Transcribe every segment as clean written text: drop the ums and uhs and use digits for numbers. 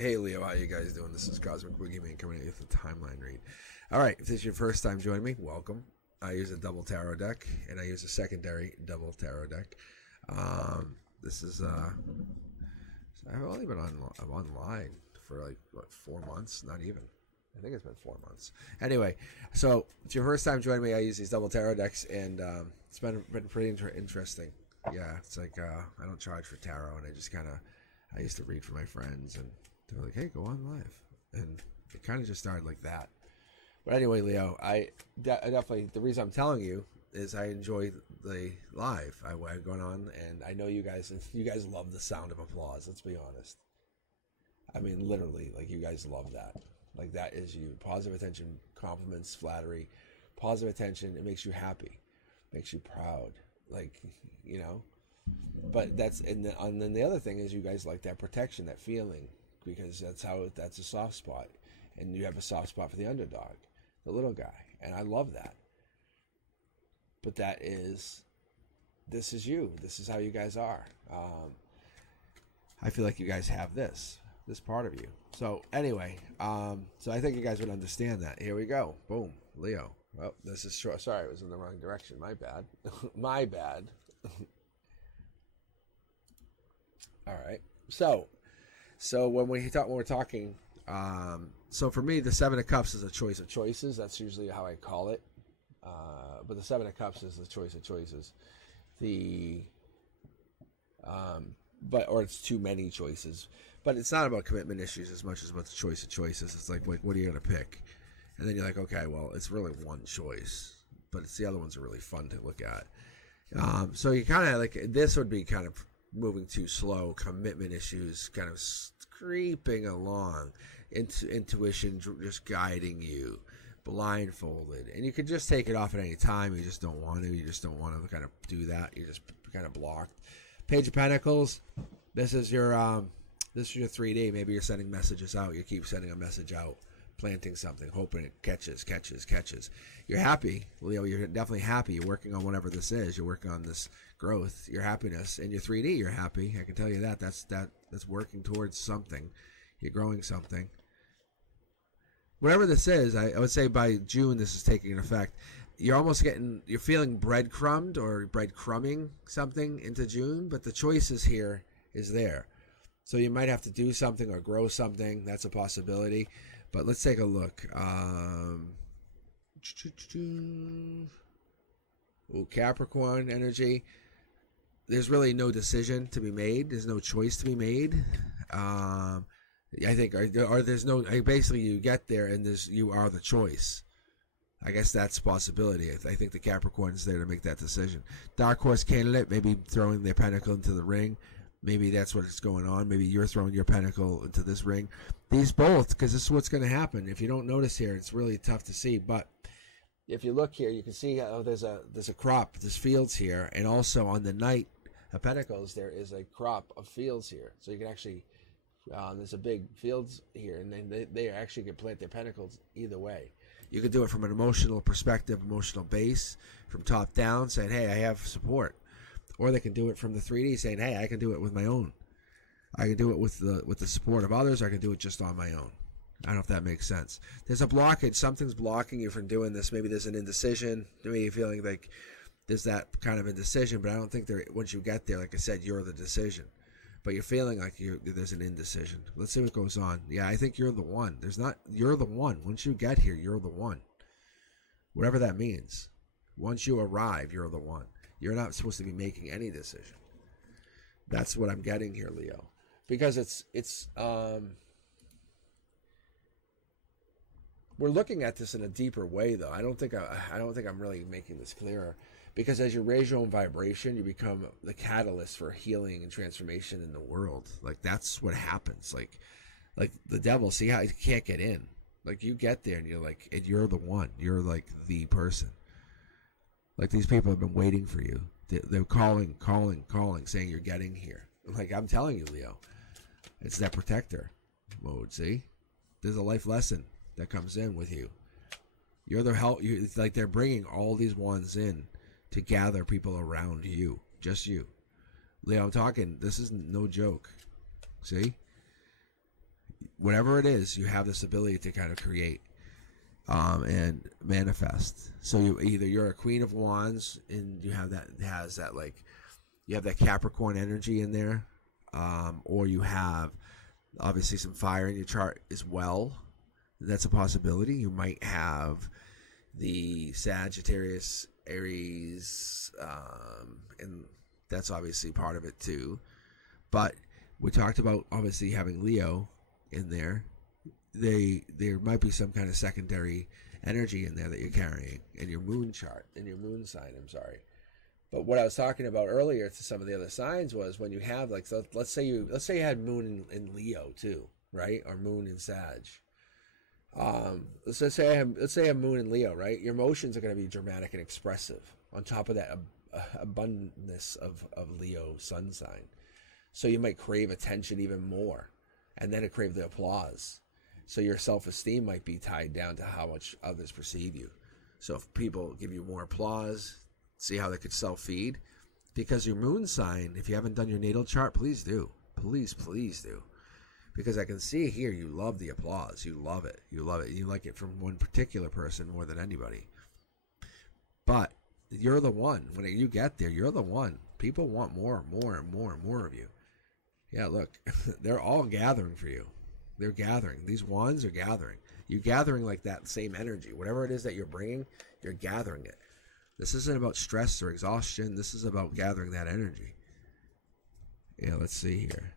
Hey Leo, how you guys doing? This is Cosmic Boogeyman coming at you with a timeline read. Alright, if this is your first time joining me, welcome. I use a double tarot deck, and I use a secondary double tarot deck. This is, I've only been online for like, what, 4 months? Not even. I think it's been 4 months. Anyway, so if it's your first time joining me, I use these double tarot decks, and it's been pretty interesting. Yeah, it's like, I don't charge for tarot, and I used to read for my friends, and they were like, hey, go on live. And it kind of just started like that. But anyway, Leo, I definitely, the reason I'm telling you is I enjoy the live. I going on, and I know you guys love the sound of applause, let's be honest. I mean, literally, like, you guys love that. Like, that is you. Positive attention, compliments, flattery. Positive attention, it makes you happy. Makes you proud. Like, you know. But that's, and then the other thing is you guys like that protection, that feeling, because that's a soft spot. And you have a soft spot for the underdog, the little guy. And I love that. But this is you. This is how you guys are. I feel like you guys have this part of you. So anyway, so I think you guys would understand that. Here we go. Boom. Leo. Well, this is short. Sorry, it was in the wrong direction. My bad. My bad. All right. So when we're talking, so for me, the Seven of Cups is a choice of choices. That's usually how I call it. But the Seven of Cups is the choice of choices. Or it's too many choices. But it's not about commitment issues as much as about the choice of choices. It's like what are you going to pick? And then you're like, okay, well, it's really one choice. But the other ones are really fun to look at. So you kind of like, this would be kind of moving too slow, commitment issues kind of creeping along, intuition just guiding you, blindfolded. And you could just take it off at any time. You just don't want to. You just don't want to kind of do that. You're just kind of blocked. Page of Pentacles, this is your 3D. Maybe you're sending messages out. You keep sending a message out, planting something, hoping it catches. You're happy, Leo. You're definitely happy. You're working on whatever this is. You're working on this growth, your happiness. In your 3D, you're happy. I can tell you that. That's working towards something. You're growing something. Whatever this is, I would say by June this is taking effect. You're feeling breadcrumbed or breadcrumbing something into June, but the choices here is there. So you might have to do something or grow something. That's a possibility. But let's take a look. Capricorn energy. There's really no decision to be made. There's no choice to be made. I think, or there's no. Basically, you get there and you are the choice. I guess that's a possibility. I think the Capricorn is there to make that decision. Dark horse candidate, maybe throwing their pentacle into the ring. Maybe that's what's going on. Maybe you're throwing your pentacle into this ring. These both, because this is what's going to happen. If you don't notice here, it's really tough to see. But if you look here, you can see how there's a crop, there's fields here, and also on the Knight of Pentacles, there is a crop of fields here. So you can actually, there's a big fields here, and then they actually can plant their pentacles either way. You can do it from an emotional perspective, emotional base, from top down, saying, hey, I have support. Or they can do it from the 3D, saying, hey, I can do it with my own. I can do it with the support of others. I can do it just on my own. I don't know if that makes sense. There's a blockage. Something's blocking you from doing this. Maybe there's an indecision. Maybe you're feeling like there's that kind of indecision, but I don't think once you get there, like I said, you're the decision. But you're feeling like there's an indecision. Let's see what goes on. Yeah, I think you're the one. You're the one. Once you get here, you're the one. Whatever that means. Once you arrive, you're the one. You're not supposed to be making any decision. That's what I'm getting here, Leo. Because we're looking at this in a deeper way, though. I don't think I'm really making this clearer. Because as you raise your own vibration, you become the catalyst for healing and transformation in the world. Like, that's what happens. Like the devil, see how he can't get in. Like, you get there and you're the one. You're like the person. Like, these people have been waiting for you. They're calling, saying you're getting here. Like, I'm telling you, Leo, it's that protector mode, see? There's a life lesson that comes in with you. You're their help. It's like they're bringing all these ones in to gather people around you. Just you. Leo, I'm talking, this is no joke. See? whatever it is, you have this ability to kind of create and manifest. So you're a Queen of Wands, and you have that you have that Capricorn energy in there, or you have obviously some fire in your chart as well. That's a possibility. You might have the Sagittarius, Aries, and that's obviously part of it too. But we talked about obviously having Leo in there. There might be some kind of secondary energy in there that you're carrying in your moon chart, in your moon sign. I'm sorry. But what I was talking about earlier to some of the other signs was when you have so let's say you had moon in Leo too, right? Or moon in Sag. Let's say I have moon in Leo, right? Your emotions are going to be dramatic and expressive on top of that abundance of Leo sun sign. So you might crave attention even more, and then crave the applause. So your self-esteem might be tied down to how much others perceive you. So if people give you more applause, see how they could self-feed. Because your moon sign, if you haven't done your natal chart, please do. Please do. Because I can see here you love the applause. You love it. You love it. You like it from one particular person more than anybody. But you're the one. When you get there, you're the one. People want more of you. Yeah, look, they're all gathering for you. They're gathering. These wands are gathering. You're gathering like that same energy. Whatever it is that you're bringing, you're gathering it. This isn't about stress or exhaustion. This is about gathering that energy. Yeah, let's see here.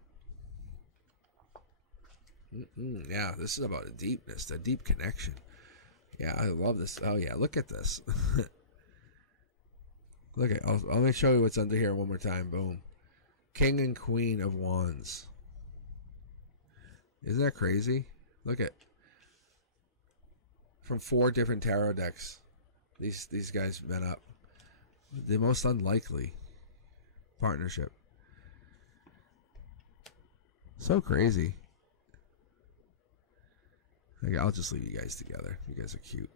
Yeah, this is about a deepness, a deep connection. Yeah, I love this. Oh, yeah, look at this. Look at. Let me show you what's under here one more time. Boom. King and Queen of Wands. Isn't that crazy? Look at. From 4 different tarot decks. These guys met up. The most unlikely partnership. So crazy. Okay, I'll just leave you guys together. You guys are cute.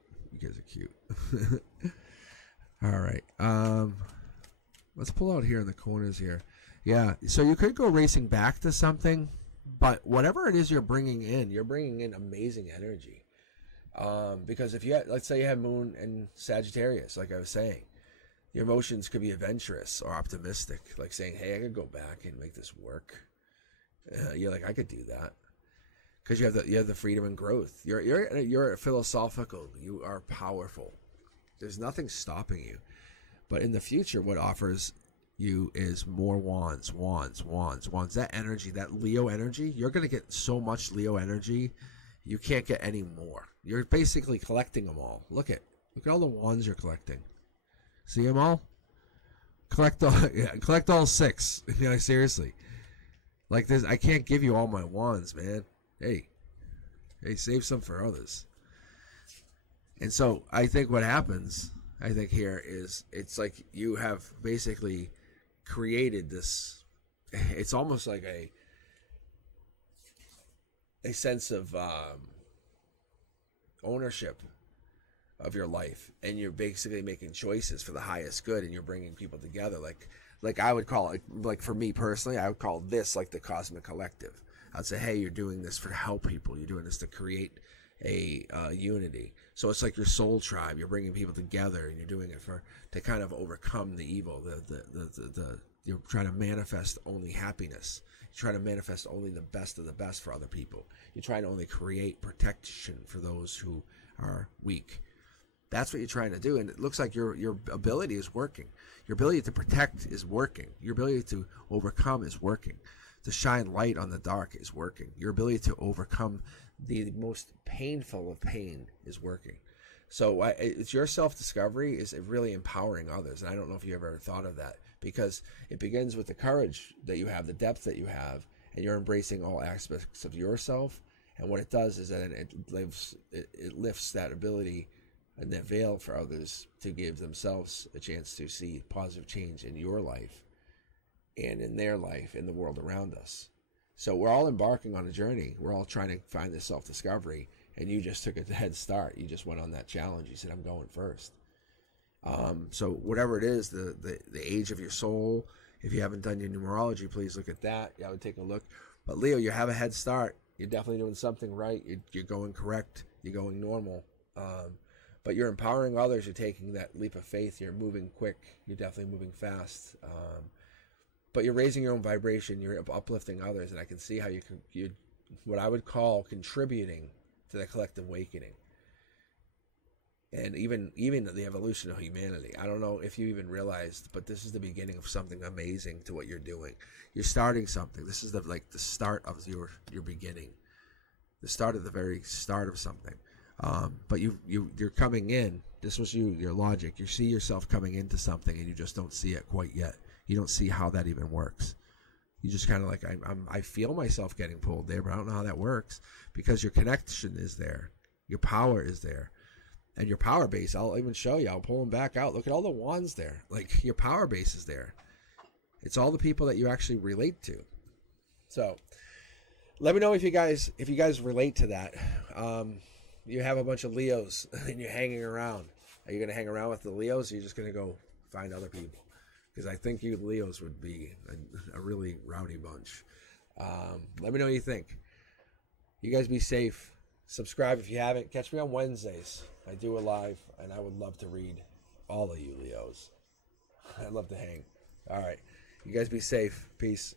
All right. Let's pull out here in the corners here. Yeah. So you could go racing back to something, but whatever it is you're bringing in amazing energy. Because if you had, let's say you have Moon and Sagittarius, like I was saying, your emotions could be adventurous or optimistic, like saying, "Hey, I could go back and make this work." You're like, "I could do that." Because you have the freedom and growth. You're philosophical. You are powerful. There's nothing stopping you. But in the future, what offers you is more wands. That energy, that Leo energy, you're going to get so much Leo energy, you can't get any more. You're basically collecting them all. Look at all the wands you're collecting. See them all? Collect all 6. You know, seriously. Like this, I can't give you all my wands, man. Hey, save some for others. And so I think what happens, here is it's like you have basically created this. It's almost like a sense of ownership of your life, and you're basically making choices for the highest good, and you're bringing people together. Like I would call it, like for me personally, I would call this like the Cosmic Collective. I'd say, hey, you're doing this to help people. You're doing this to create a unity. So it's like your soul tribe. You're bringing people together, and you're doing it to kind of overcome the evil. You're trying to manifest only happiness. You're trying to manifest only the best of the best for other people. You're trying to only create protection for those who are weak. That's what you're trying to do, and it looks like your ability is working. Your ability to protect is working. Your ability to overcome is working. To shine light on the dark is working. Your ability to overcome the most painful of pain is working. So it's your self-discovery is really empowering others. And I don't know if you ever thought of that, because it begins with the courage that you have, the depth that you have, and you're embracing all aspects of yourself. And what it does is that it lifts that ability and that veil for others to give themselves a chance to see positive change in your life and in their life, in the world around us. So we're all embarking on a journey. We're all trying to find this self-discovery, and you just took a head start. You just went on that challenge. You said, I'm going first. So whatever it is, the age of your soul, if you haven't done your numerology, please look at that. I would take a look. But Leo, you have a head start. You're definitely doing something right. You're going correct. You're going normal. But you're empowering others. You're taking that leap of faith. You're moving quick. You're definitely moving fast. But you're raising your own vibration. You're uplifting others, and I can see how you what I would call contributing to the collective awakening, and even the evolution of humanity. I don't know if you even realized, but this is the beginning of something amazing to what you're doing. You're starting something. This is the start of your beginning, the start of the very start of something. But you're coming in. This was your logic. You see yourself coming into something, and you just don't see it quite yet. You don't see how that even works. You just kind of like, I feel myself getting pulled there, but I don't know how that works, because your connection is there. Your power is there. And your power base, I'll even show you. I'll pull them back out. Look at all the wands there. Like, your power base is there. It's all the people that you actually relate to. So, let me know if you guys relate to that. You have a bunch of Leos and you're hanging around. Are you going to hang around with the Leos, or are you just going to go find other people? Because I think you Leos would be a really rowdy bunch. Let me know what you think. You guys be safe. Subscribe if you haven't. Catch me on Wednesdays. I do a live, and I would love to read all of you Leos. I'd love to hang. All right. You guys be safe. Peace.